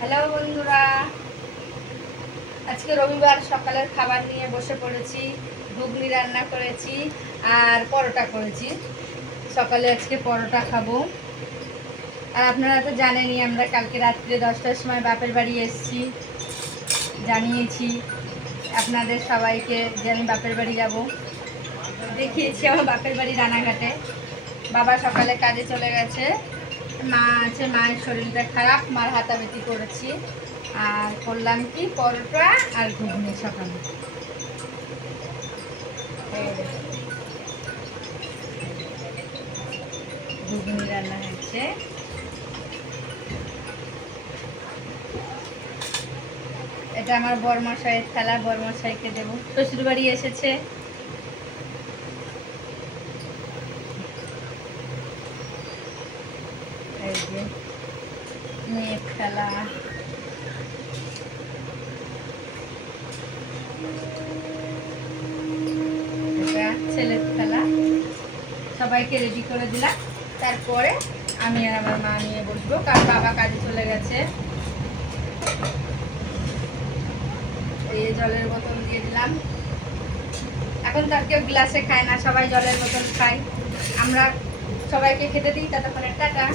Hello বন্ধুরা, আজকে রবিবার সকালের খাবার নিয়ে বসে পড়েছি। ঘুগনি রান্না করেছি আর পরোটা করেছি। সকালে আজকে পরোটা খাবো। আর আপনারা তো জানেনই, আমরা কালকে রাত্রে 10টার সময় বাপের বাড়ি এসেছি। জানিয়েছি আপনাদের সবাইকে যে আমি বাপের বাড়ি যাব। দেখিয়েছি আমার বাপের বাড়ি রানাঘাটে। বাবা সকালে কাজে চলে গেছে, মা আছে, মায়ের শরীরটা খারাপ, মার হাতাবেতি করেছি। আর করলাম কি পরোটা আর ঘুগনি সকালে। ঘুগনি রান্না হচ্ছে। এটা আমার বরমশাইয়ের থালা, বরমশাইকে দেবো। শ্বশুর বাড়ি এসেছে। এই যে মেয়ের থালা, এটা ছেলের থালা। সবাইকে রেডি করে দিলাম। তারপরে আমি আর আমার মা নিয়ে বসবো, কারণ বাবা কাজে চলে গেছে। এই জলের বোতল দিয়ে দিলাম। এখন তো আর কেউ গ্লাসে খায় না, সবাই জলের বোতল খায়। আমরা সবাইকে খেতে দিই, ততক্ষণে টাটা।